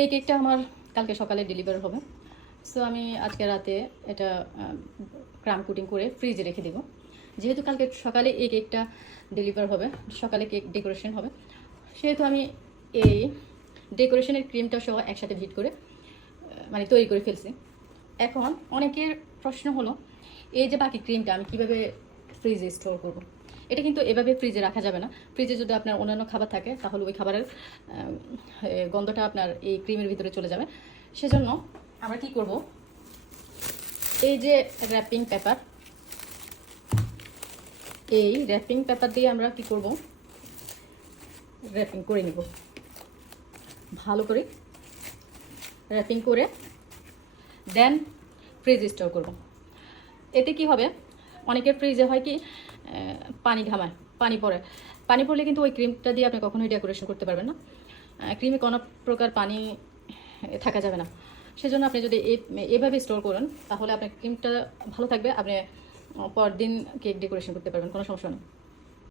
এই কেকটা আমার কালকে সকালে ডেলিভার হবে। সো আমি আজকে রাতে এটা ক্রাম কোটিং করে ফ্রিজে রেখে দেবো। যেহেতু কালকে সকালে এই কেকটা ডেলিভার হবে, সকালে কেক ডেকোরেশন হবে, সেহেতু আমি এই ডেকোরেশনের ক্রিমটা সহ একসাথে ভিট করে মানে তৈরি করে ফেলছি। এখন অনেকের প্রশ্ন হলো, এই যে বাকি ক্রিমটা আমি কিভাবে ফ্রিজে স্টোর করব। এটা কিন্তু এভাবে ফ্রিজে রাখা যাবে না। ফ্রিজে যদি আপনার অন্যান্য খাবার থাকে তাহলে ওই খাবারের গন্ধটা আপনার এই ক্রিমের ভিতরে চলে যাবে। সেজন্য আমরা কি করব, এই যে র্যাপিং পেপার, এই র্যাপিং পেপার দিয়ে আমরা কি করব, র্যাপিং করে নিব। ভালো করে র্যাপিং করে দেন ফ্রিজে স্টোর করব। এতে কি হবে, অনেকের ফ্রিজে হয় কি পানি ঘামায়, পানি পড়ে। পানি পড়লে কিন্তু ওই ক্রিমটা দিয়ে আপনি কখনোই ডেকোরেশন করতে পারবেন না। ক্রিমে কোনো প্রকার পানি থাকা যাবে না। সেজন্য আপনি যদি এভাবে স্টোর করেন তাহলে আপনার ক্রিমটা ভালো থাকবে, আপনি পরদিন কেক ডেকোরেশন করতে পারবেন, কোনো সমস্যা নেই।